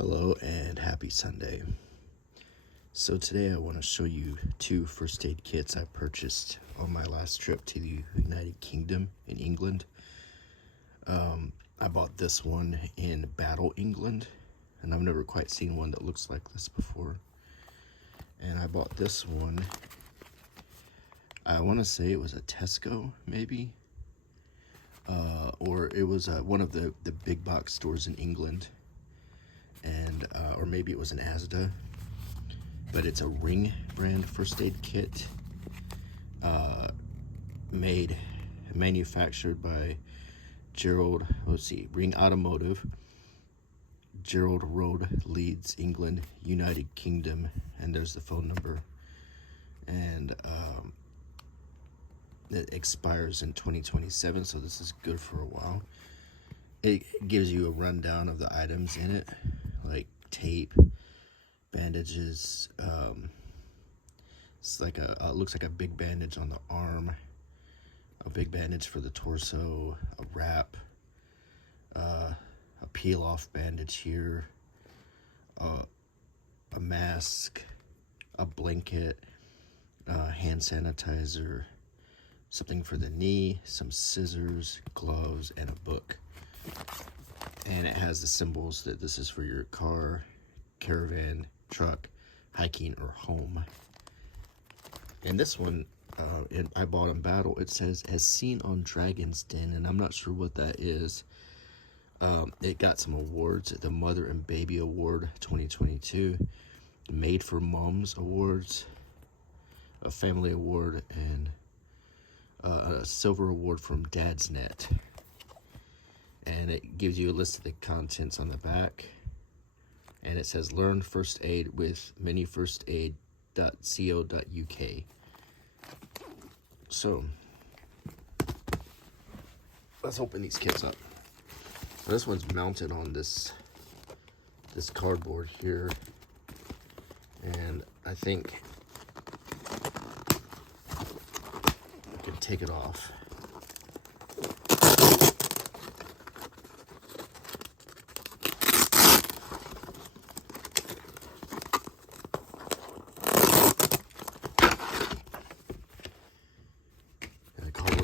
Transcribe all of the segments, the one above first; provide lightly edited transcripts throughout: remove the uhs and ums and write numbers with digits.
Hello and happy Sunday. So today I want to show you two first aid kits I purchased on my last trip to the United Kingdom in England. I bought this one in Battle, England, and I've never quite seen one that looks like this before. And I bought this one, I want to say it was a Tesco maybe, or it was one of the big box stores in England. And or maybe it was an Asda, but it's a Ring brand first aid kit, manufactured by Ring Automotive, Gerald Road, Leeds, England, United Kingdom, and there's the phone number. And it expires in 2027, so this is good for a while. It gives you a rundown of the items in it, like tape, bandages. It's like looks like a big bandage on the arm, a big bandage for the torso, a wrap, a peel-off bandage here, a mask, a blanket, hand sanitizer, something for the knee, some scissors, gloves, and a book. And it has the symbols that this is for your car, caravan, truck, hiking, or home. And this one, I bought in Battle. It says, as seen on Dragon's Den, and I'm not sure what that is. It got some awards, the Mother and Baby Award 2022, Made for Moms Awards, a Family Award, and a Silver Award from Dad's Net. And it gives you a list of the contents on the back. And it says, learn first aid with minifirstaid.co.uk. So, let's open these kits up. This one's mounted on this cardboard here. And I think I can take it off.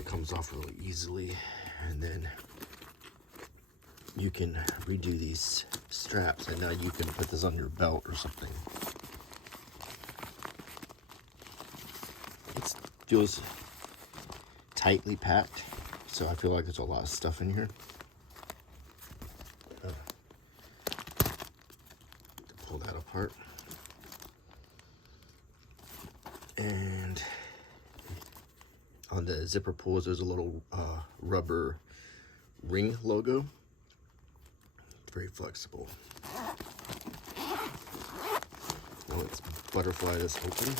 Comes off really easily, and then you can redo these straps, and now you can put this on your belt or something. It feels tightly packed, so I feel like there's a lot of stuff in here. Pull that apart, and on the zipper pulls, there's a little rubber ring logo. It's very flexible. Now let's butterfly this open.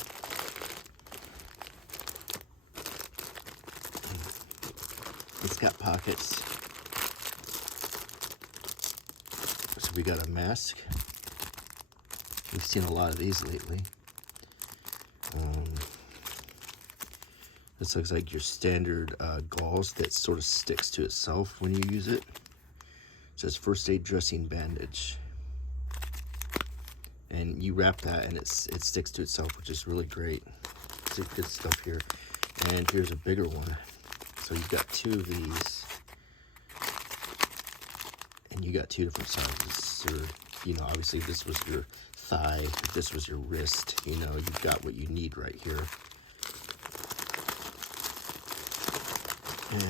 It's got pockets. So we got a mask. We've seen a lot of these lately. This looks like your standard gauze that sort of sticks to itself when you use it. It says first aid dressing bandage. And you wrap that and it sticks to itself, which is really great. It's good stuff here. And here's a bigger one. So you've got two of these. And you got two different sizes. Or, obviously this was your thigh, if this was your wrist. You've got what you need right here. And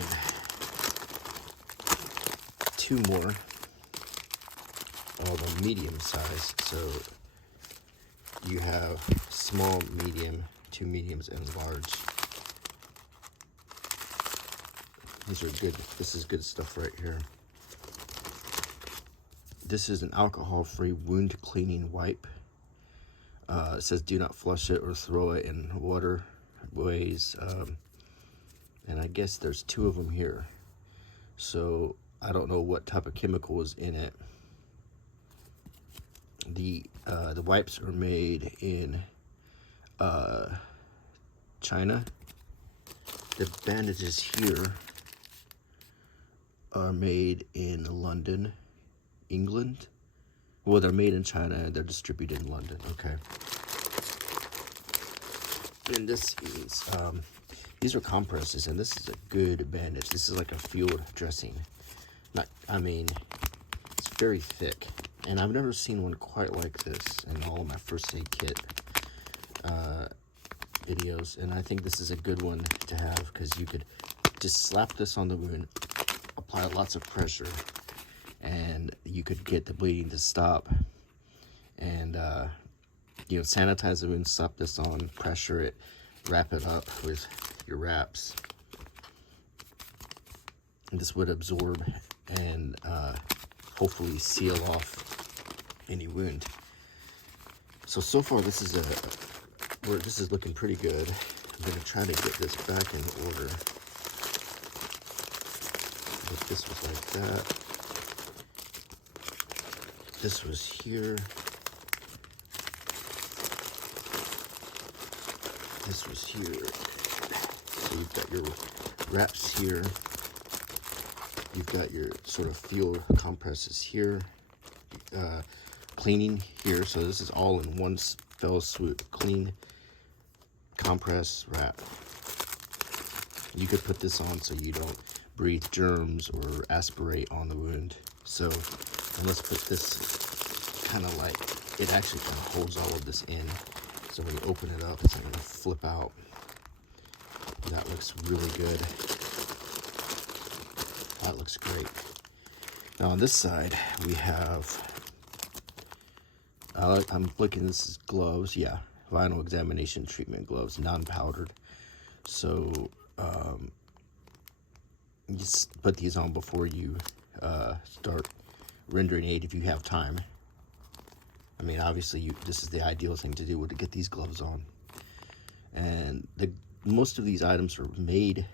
two more, all the medium size. So you have small, medium, two mediums, and large. These are good. This is good stuff right here. This is an alcohol-free wound cleaning wipe. It says do not flush it or throw it in waterways. And I guess there's two of them here. So I don't know what type of chemical is in it. The wipes are made in China. The bandages here are made in London, England. Well, they're made in China and they're distributed in London. Okay. And this is, these are compresses, and this is a good bandage. This is like a field dressing. It's very thick. And I've never seen one quite like this in all of my first aid kit videos. And I think this is a good one to have because you could just slap this on the wound, apply lots of pressure, and you could get the bleeding to stop. And, sanitize the wound, slap this on, pressure it, wrap it up with your wraps. And this would absorb and hopefully seal off any wound. So far this is looking pretty good. I'm gonna try to get this back in order. But this was like that. This was here. This was here. So you've got your wraps here. You've got your sort of field compresses here. Cleaning here. So this is all in one fell swoop. Clean, compress, wrap. You could put this on so you don't breathe germs or aspirate on the wound. So, and let's put this kind of like, it actually kind of holds all of this in. So when you open it up, it's not going to flip out. That looks really good. That looks great. Now on this side, we have, I'm looking, this is gloves, yeah. Vinyl examination treatment gloves, non-powdered. So, you just put these on before you start rendering aid if you have time. I mean, obviously, this is the ideal thing to do, to get these gloves on. And most of these items are made,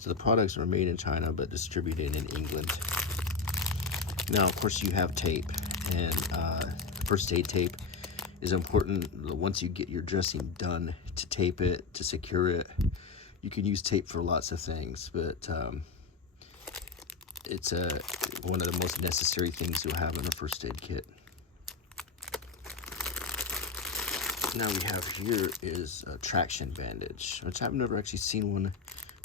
so the products are made in China, but distributed in England. Now, of course, you have tape, and first aid tape is important. Once you get your dressing done, to tape it, to secure it. You can use tape for lots of things, but it's one of the most necessary things you'll have in a first aid kit. Now we have here is a traction bandage, which I've never actually seen one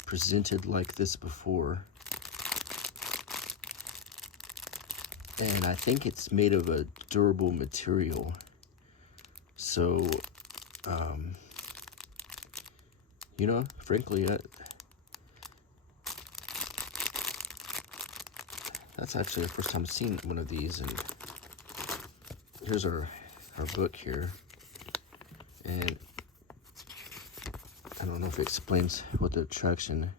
presented like this before. And I think it's made of a durable material. So, frankly, that's actually the first time I've seen one of these. And here's our book here. And I don't know if it explains what the traction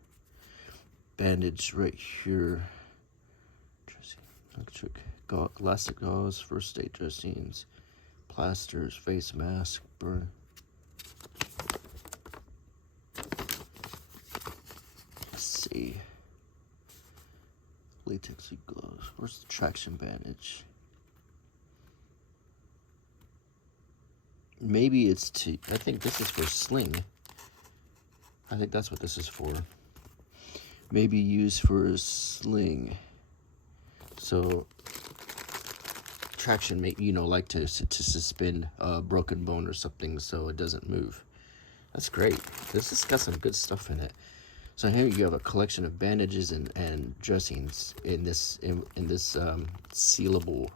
bandage right here. Electric elastic gauze, first aid dressings, plasters, face mask, burn. Let's see. Latex gloves. Where's the traction bandage? Maybe it's I think this is for sling. I think that's what this is for. Maybe used for a sling. So, traction, like to suspend a broken bone or something so it doesn't move. That's great. This has got some good stuff in it. So here you have a collection of bandages and dressings in this sealable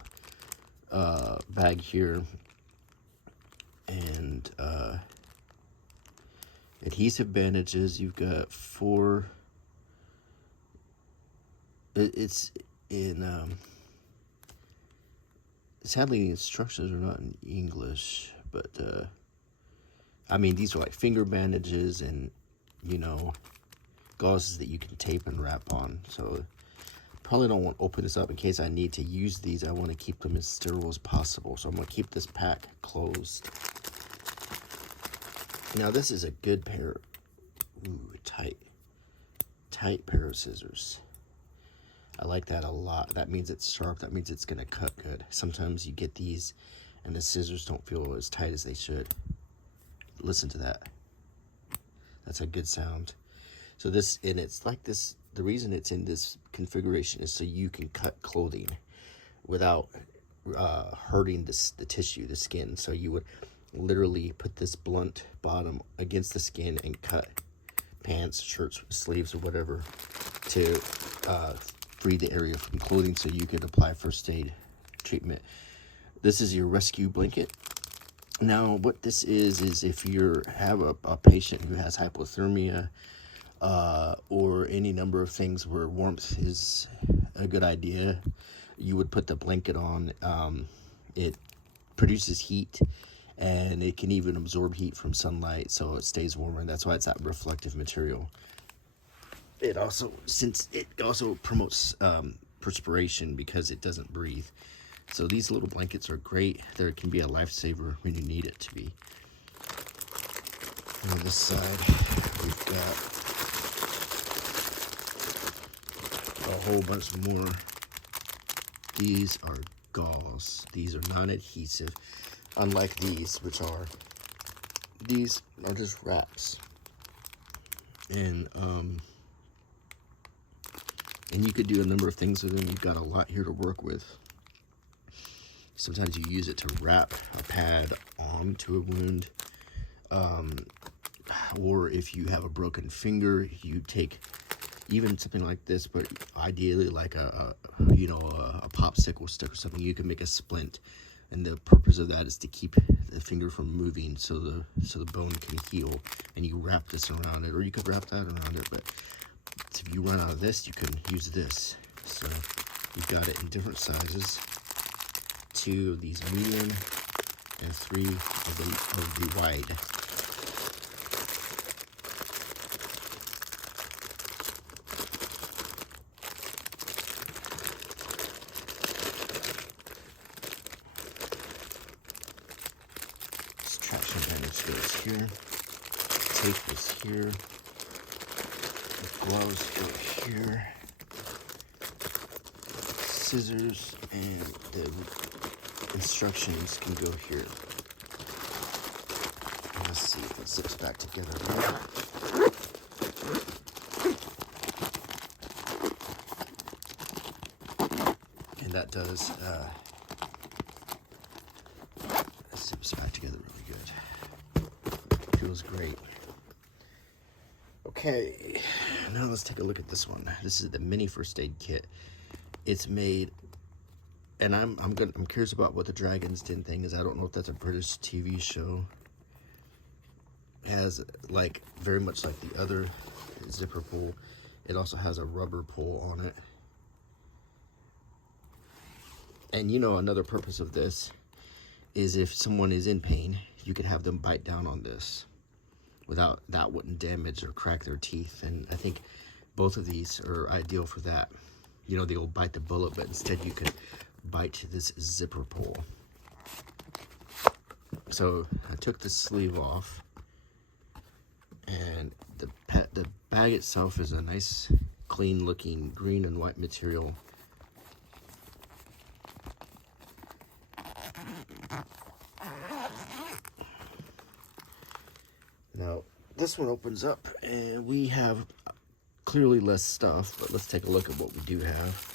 bag here. And adhesive bandages, you've got 4. It's in sadly the instructions are not in English, but these are like finger bandages and gauzes that you can tape and wrap on. So probably don't want to open this up in case I need to use these. I want to keep them as sterile as possible, so I'm going to keep this pack closed. Now this is a good pair, tight pair of scissors. I like that a lot. That means it's sharp. That means it's gonna cut good. Sometimes you get these and the scissors don't feel as tight as they should. Listen to that. That's a good sound. So it's like this, the reason it's in this configuration is so you can cut clothing without hurting the tissue, the skin. So you would literally put this blunt bottom against the skin and cut pants, shirts, sleeves, or whatever to free the area from clothing so you could apply first aid treatment. This is your rescue blanket. Now, what this is if you have a patient who has hypothermia or any number of things where warmth is a good idea, you would put the blanket on. It produces heat, and it can even absorb heat from sunlight, so it stays warmer, and that's why it's that reflective material. It also promotes perspiration because it doesn't breathe. So these little blankets are great. They can be a lifesaver when you need it to be. And on this side, we've got a whole bunch more. These are gauze. These are non-adhesive, unlike these, these are just wraps. And you could do a number of things with them. You've got a lot here to work with. Sometimes you use it to wrap a pad onto a wound. Or if you have a broken finger, you take even something like this, but ideally like a popsicle stick or something. You can make a splint, and the purpose of that is to keep the finger from moving, so the bone can heal. And you wrap this around it, or you could wrap that around it. But if you run out of this, you can use this. So you've got it in different sizes: 2 of these medium and 3 of the wide. This traction bandage goes here. Tape is here. The gloves go here. Scissors and the instructions can go here. Let's see if it zips back together. And that does zips back together really good. Feels great. Okay, now let's take a look at this one. This is the mini first aid kit. It's made, and I'm curious about what the Dragon's Den thing is. I don't know if that's a British TV show. It has very much like the other zipper pull. It also has a rubber pull on it. And another purpose of this is if someone is in pain, you could have them bite down on this without that wouldn't damage or crack their teeth. And I think both of these are ideal for that. They will bite the bullet, but instead you could bite this zipper pull. So I took the sleeve off, and the bag itself is a nice, clean looking green and white material. Now, this one opens up, and we have clearly less stuff, but let's take a look at what we do have.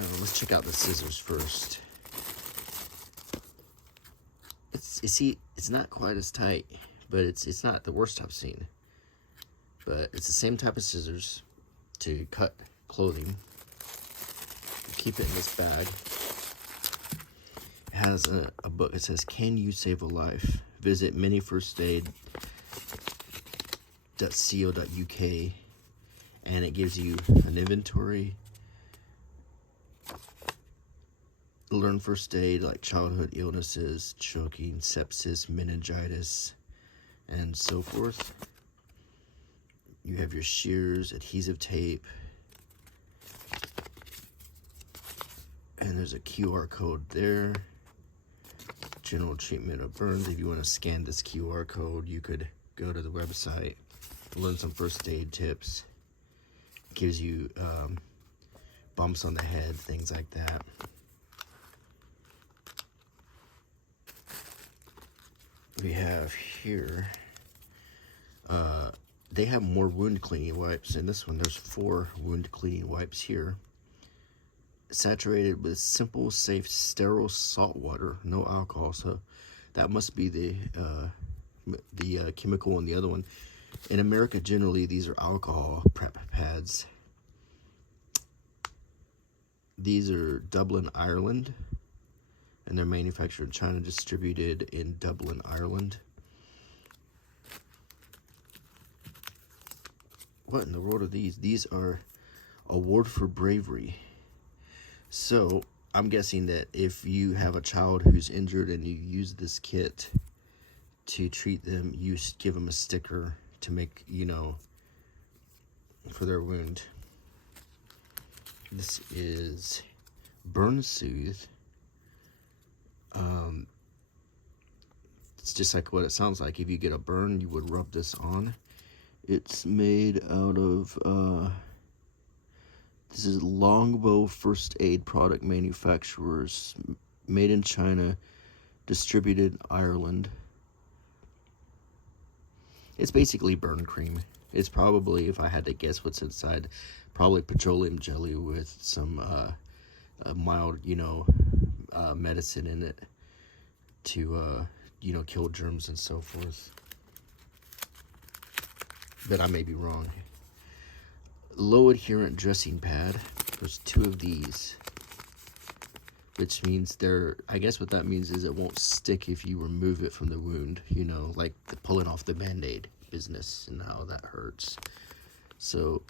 Now, let's check out the scissors first. It's not quite as tight, but it's not the worst I've seen. But it's the same type of scissors to cut clothing. Keep it in this bag. It has a book. It says, "Can You Save a Life? Visit minifirstaid.co.uk," and it gives you an inventory. Learn first aid like childhood illnesses, choking, sepsis, meningitis, and so forth. You have your shears, adhesive tape, and there's a QR code there. General treatment of burns. If you want to scan this QR code, you could go to the website, learn some first aid tips. It gives you bumps on the head, things like that. We have here, they have more wound cleaning wipes. In this one, there's 4 wound cleaning wipes here. saturated with simple, safe, sterile salt water, no alcohol. So that must be the chemical in the other one. In America, generally, these are alcohol prep pads. These are Dublin, Ireland, and they're manufactured in China, distributed in Dublin, Ireland. What in the world are these? These are Award for Bravery. So I'm guessing that if you have a child who's injured and you use this kit to treat them, you give them a sticker to make, for their wound. This is Burn Soothe. It's just like what it sounds like. If you get a burn, you would rub this on. It's made out of, this is Longbow First Aid Product Manufacturers, made in China, distributed in Ireland. It's basically burn cream. It's probably, if I had to guess what's inside, probably petroleum jelly with some mild, medicine in it to, kill germs and so forth. But I may be wrong. Low adherent dressing pad. There's 2 of these, which means I guess what that means is it won't stick if you remove it from the wound, like the pulling off the Band-Aid business and how that hurts. So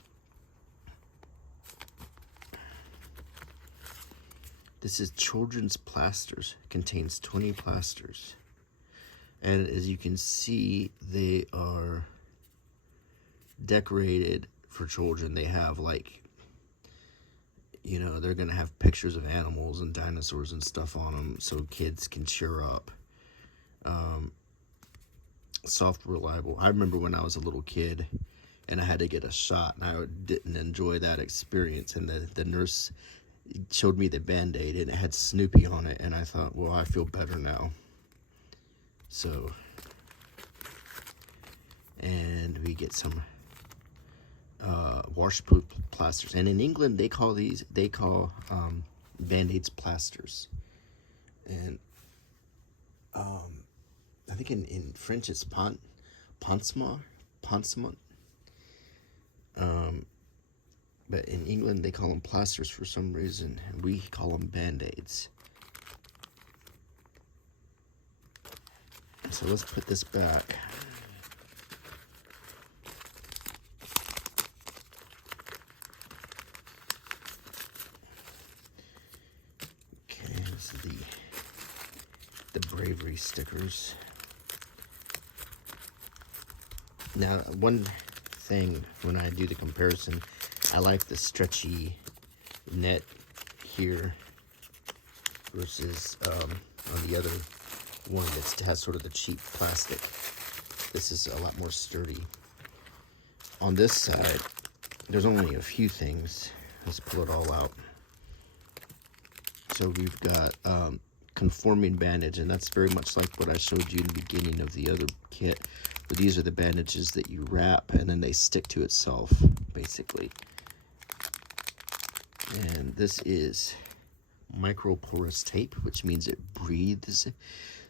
this is children's plasters. It contains 20 plasters. And as you can see, they are decorated for children. They have they're going to have pictures of animals and dinosaurs and stuff on them so kids can cheer up. Soft, reliable. I remember when I was a little kid and I had to get a shot and I didn't enjoy that experience, and the nurse showed me the Band-Aid and it had Snoopy on it, and I thought, well, I feel better now. So, and we get some washproof plasters, and in England they call Band-Aids plasters, and I think in French it's pansement, but in England they call them plasters for some reason, and we call them Band-Aids. So let's put this back. Okay, this is the Bravery stickers. Now, one thing when I do the comparison, I like the stretchy net here versus on the other one that has sort of the cheap plastic. This is a lot more sturdy. On this side, there's only a few things. Let's pull it all out. So we've got conforming bandage, and that's very much like what I showed you in the beginning of the other kit. But these are the bandages that you wrap and then they stick to itself, basically. And this is microporous tape, which means it breathes.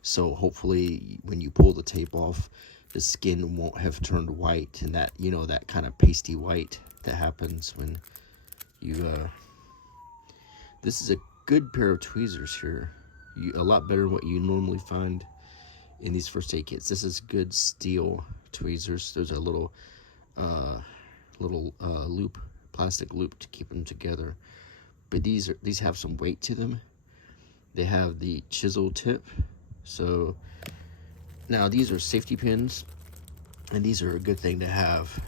So hopefully when you pull the tape off, the skin won't have turned white, and that, that kind of pasty white that happens when you, this is a good pair of tweezers here. A lot better than what you normally find in these first aid kits. This is good steel tweezers. There's a little loop, plastic loop to keep them together. But these have some weight to them. They have the chisel tip. So now these are safety pins, and these are a good thing to have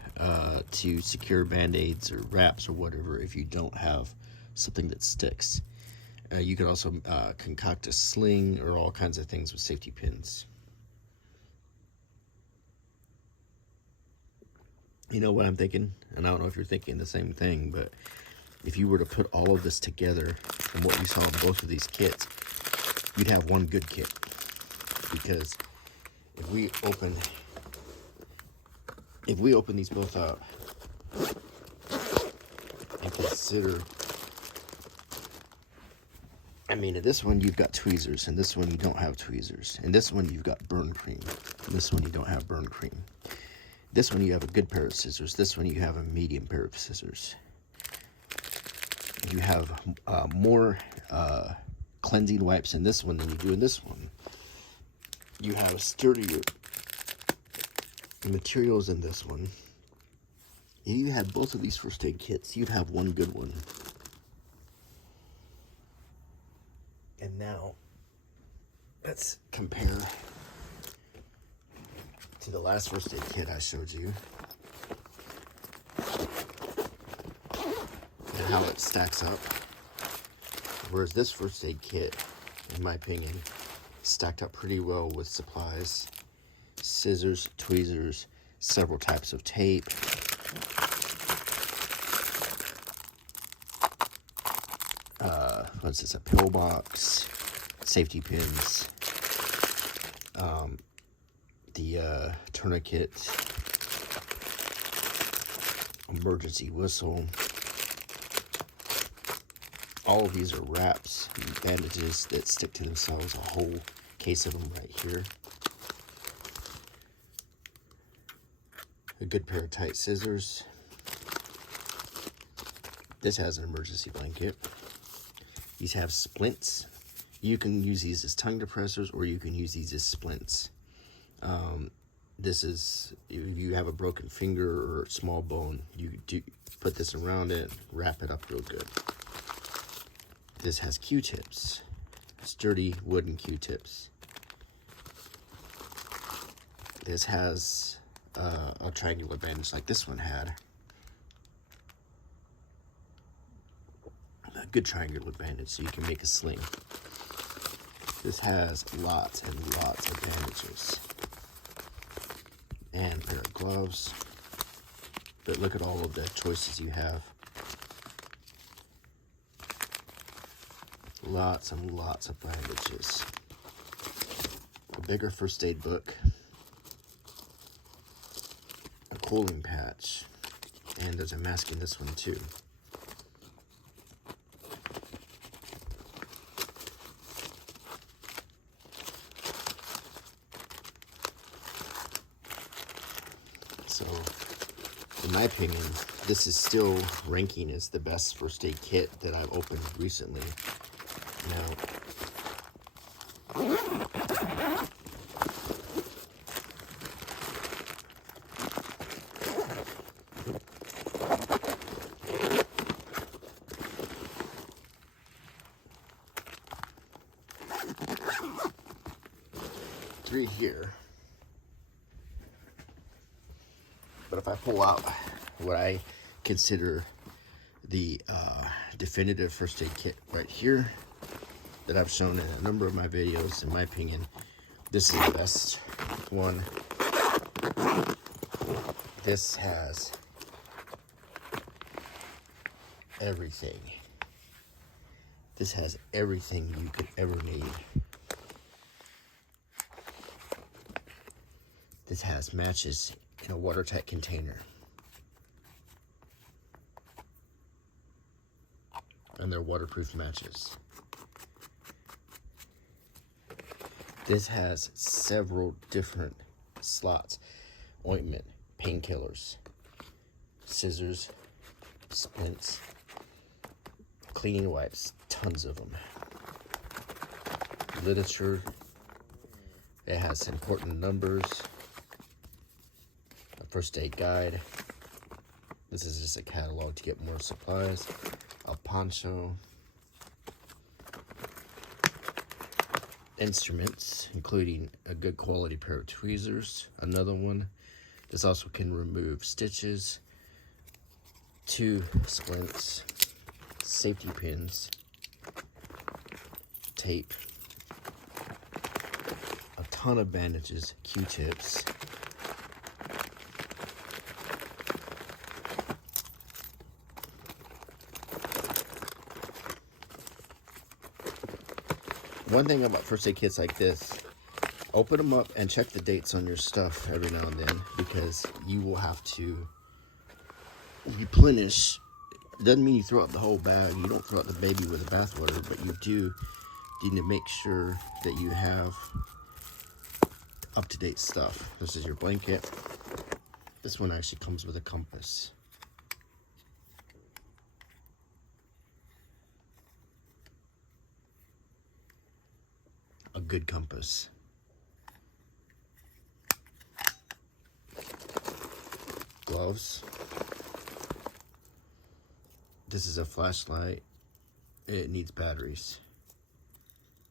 to secure Band-Aids or wraps or whatever if you don't have something that sticks. You could also concoct a sling or all kinds of things with safety pins. You know what I'm thinking? And I don't know if you're thinking the same thing, but if you were to put all of this together and what you saw in both of these kits, you'd have one good kit. Because if we open these both up and consider mean, in this one you've got tweezers, and this one you don't have tweezers. In this one you've got burn cream. In this one you don't have burn cream. This one you have a good pair of scissors. This one you have a medium pair of scissors. You have more cleansing wipes in this one than you do in this one. You have sturdier materials in this one. If you had both of these first aid kits, you'd have one good one. And now, let's compare to the last first aid kit I showed you. And how it stacks up. Whereas this first aid kit, in my opinion, stacked up pretty well with supplies. Scissors, tweezers, several types of tape. What's this? A pill box, safety pins, the tourniquet, emergency whistle. All of these are wraps, bandages that stick to themselves. A whole case of them right here. A good pair of tight scissors. This has an emergency blanket. These have splints. You can use these as tongue depressors, or you can use these as splints. This is, if you have a broken finger or a small bone, you do put this around it, wrap it up real good. This has Q-tips, sturdy wooden Q-tips. This has a triangular bandage like this one had. A good triangular bandage so you can make a sling. This has lots and lots of bandages. And a pair of gloves. But look at all of the choices you have. Lots and lots of bandages. A bigger first aid book. A cooling patch. And there's a mask in this one too. So, in my opinion, this is still ranking as the best first aid kit that I've opened recently. Now, three here. But if I pull out what I consider the definitive first aid kit right here that I've shown in a number of my videos, in my opinion, this is the best one. This has everything. This has everything you could ever need. This has matches in a watertight container. And they're waterproof matches. This has several different slots. Ointment, painkillers, scissors, splints, cleaning wipes, tons of them. Literature. It has important numbers. First aid guide. This is just a catalog to get more supplies. A poncho. Instruments, including a good quality pair of tweezers. Another one. This also can remove stitches. 2 splints. Safety pins. Tape. A ton of bandages. Q-tips. One thing about first aid kits like this, open them up and check the dates on your stuff every now and then, because you will have to replenish. It doesn't mean you throw out the whole bag. You don't throw out the baby with the bathwater, but you do you need to make sure that you have up-to-date stuff. This is your blanket. This one actually comes with a compass. A good compass. Gloves. This is a flashlight. It needs batteries.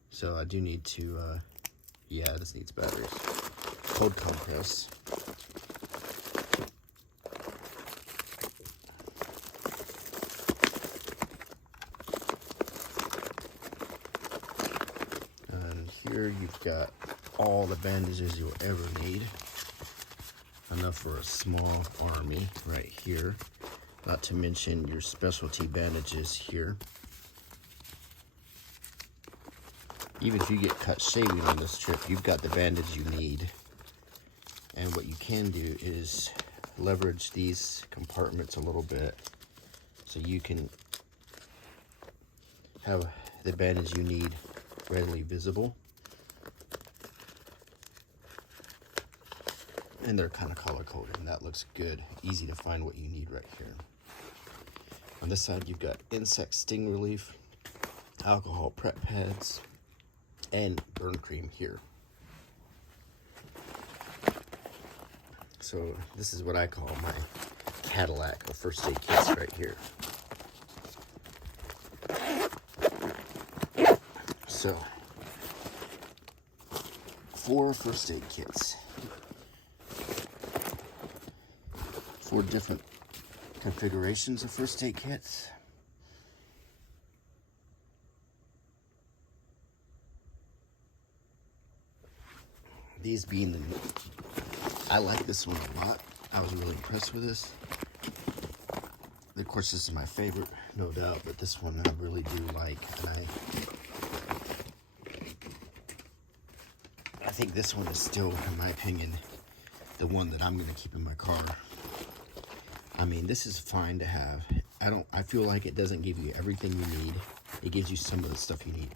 So I do need to, yeah, this needs batteries. Cold compress. And here you've got all the bandages you'll ever need. Enough for a small army right here. Not to mention your specialty bandages here. Even if you get cut shaving on this trip, you've got the bandage you need. And what you can do is leverage these compartments a little bit so you can have the bandage you need readily visible. And they're kind of color-coded, and that looks good. Easy to find what you need right here. On this side, you've got insect sting relief, alcohol prep pads, and burn cream here. So this is what I call my Cadillac of first aid kits right here. So, 4 first aid kits. 4 different configurations of first aid kits. These being the, I like this one a lot. I was really impressed with this. Of course, this is my favorite, no doubt, but this one I really do like, and I think this one is still, in my opinion, the one that I'm going to keep in my car. I mean, this is fine to have. I feel like it doesn't give you everything you need. It gives you some of the stuff you need.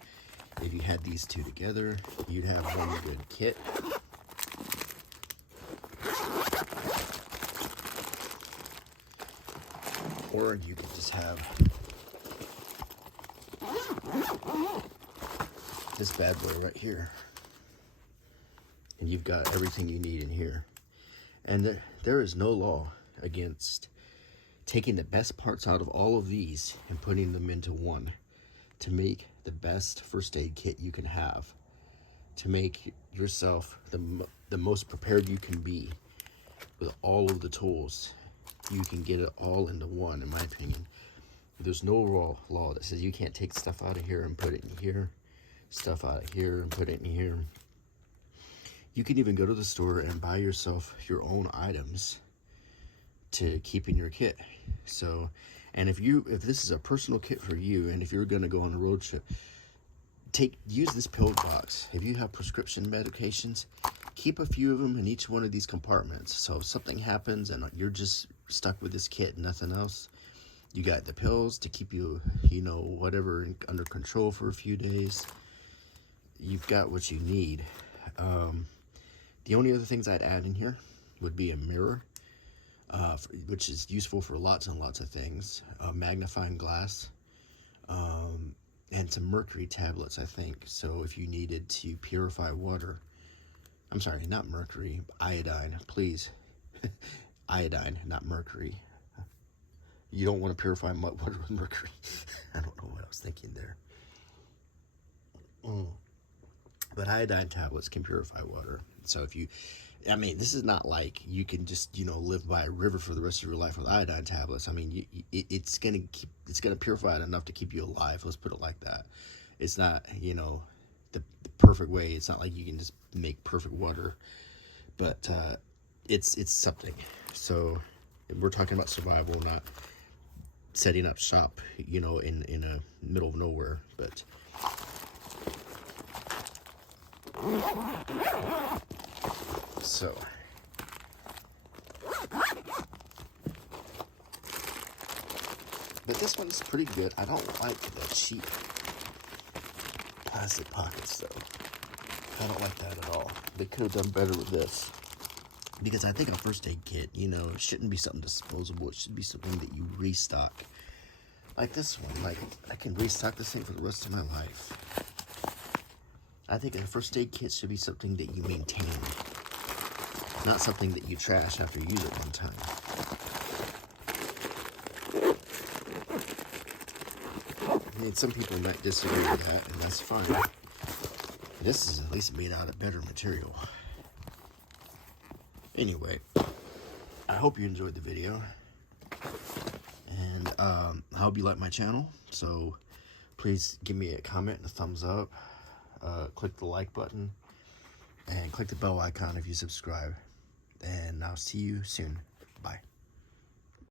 If you had these two together, you'd have one good kit. Or you could just have this bad boy right here. And you've got everything you need in here. And there is no law against taking the best parts out of all of these and putting them into one to make the best first aid kit you can have, to make yourself the most prepared you can be with all of the tools. You can get it all into one, in my opinion. There's no law that says you can't take stuff out of here and put it in here, stuff out of here and put it in here. You can even go to the store and buy yourself your own items to keep in your kit. So, and if this is a personal kit for you, and if you're going to go on a road trip, use this pill box. If you have prescription medications, keep a few of them in each one of these compartments. So if something happens and you're just stuck with this kit and nothing else, you got the pills to keep you, whatever, under control for a few days. You've got what you need. The only other things I'd add in here would be a mirror, which is useful for lots and lots of things. A magnifying glass, and some mercury tablets, I think. So if you needed to purify water, I'm sorry, not mercury, iodine, please. Iodine, not mercury. You don't want to purify water with mercury. I don't know what I was thinking there. But iodine tablets can purify water. So this is not like you can just, live by a river for the rest of your life with iodine tablets. I mean, it's gonna purify it enough to keep you alive. Let's put it like that. It's not, the perfect way. It's not like you can just make perfect water, but it's something. So we're talking about survival, not setting up shop, in a middle of nowhere, but. So, but this one's pretty good. I don't like the cheap plastic pockets, though. I don't like that at all. They could have done better with this. Because I think a first aid kit, you know, it shouldn't be something disposable. It should be something that you restock. Like this one. Like, I can restock this thing for the rest of my life. I think a first aid kit should be something that you maintain. Not something that you trash after you use it one time. I mean, some people might disagree with that, and that's fine. This is at least made out of better material. Anyway, I hope you enjoyed the video. And I hope you like my channel. So please give me a comment and a thumbs up. Click the like button. And click the bell icon if you subscribe. And I'll see you soon.